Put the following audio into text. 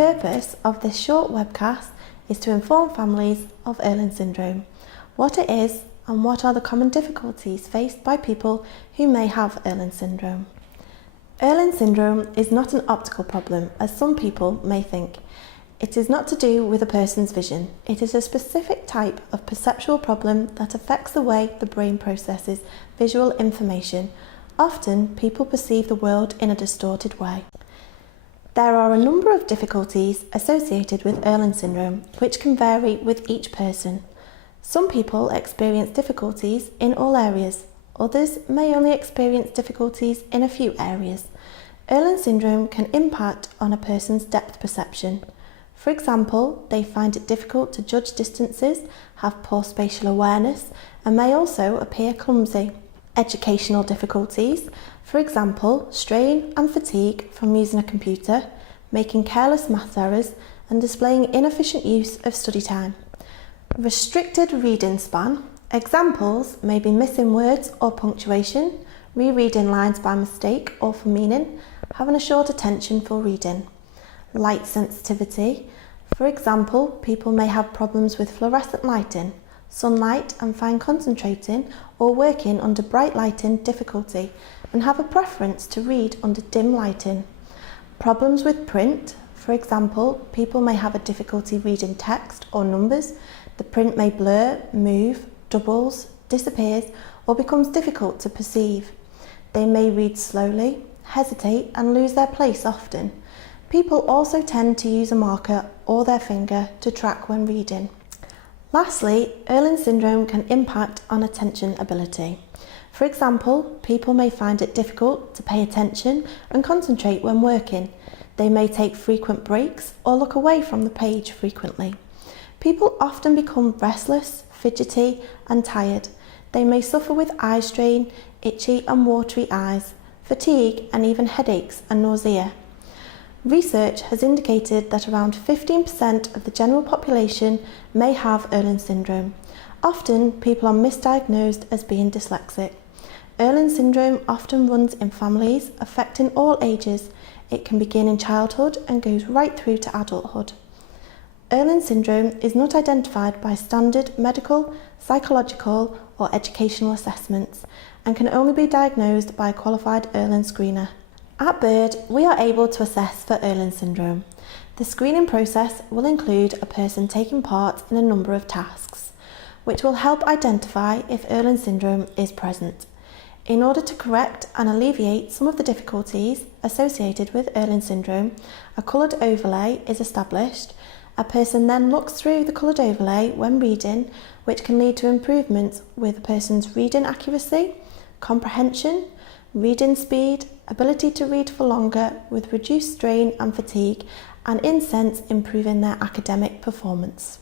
purpose of this short webcast is to inform families of Irlen Syndrome, what it is and what are the common difficulties faced by people who may have Irlen Syndrome. Irlen Syndrome is not an optical problem, as some people may think. It is not to do with a person's vision. It is a specific type of perceptual problem that affects the way the brain processes visual information. Often, people perceive the world in a distorted way. There are a number of difficulties associated with Irlen Syndrome, which can vary with each person. Some people experience difficulties in all areas. Others may only experience difficulties in a few areas. Irlen Syndrome can impact on a person's depth perception. For example, they find it difficult to judge distances, have poor spatial awareness, and may also appear clumsy. Educational difficulties, for example, strain and fatigue from using a computer, making careless math errors, and displaying inefficient use of study time. Restricted reading span. Examples may be missing words or punctuation, rereading lines by mistake or for meaning, having a short attention for reading. Light sensitivity. For example, people may have problems with fluorescent lighting, sunlight, and find concentrating or working under bright lighting difficulty and have a preference to read under dim lighting. Problems with print. For example, people may have a difficulty reading text or numbers. The print may blur, move, doubles, disappears, or becomes difficult to perceive. They may read slowly, hesitate, and lose their place often. People also tend to use a marker or their finger to track when reading. Lastly, Irlen Syndrome can impact on attention ability. For example, people may find it difficult to pay attention and concentrate when working. They may take frequent breaks or look away from the page frequently. People often become restless, fidgety, and tired. They may suffer with eye strain, itchy and watery eyes, fatigue, and even headaches and nausea. Research has indicated that around 15% of the general population may have Irlen Syndrome. Often, people are misdiagnosed as being dyslexic. Irlen Syndrome often runs in families, affecting all ages. It can begin in childhood and goes right through to adulthood. Irlen Syndrome is not identified by standard medical, psychological, or educational assessments and can only be diagnosed by a qualified Irlen screener. At Bird, we are able to assess for Irlen Syndrome. The screening process will include a person taking part in a number of tasks, which will help identify if Irlen Syndrome is present. In order to correct and alleviate some of the difficulties associated with Irlen Syndrome, a coloured overlay is established. A person then looks through the coloured overlay when reading, which can lead to improvements with a person's reading accuracy, comprehension, reading speed, ability to read for longer with reduced strain and fatigue, and in sense improving their academic performance.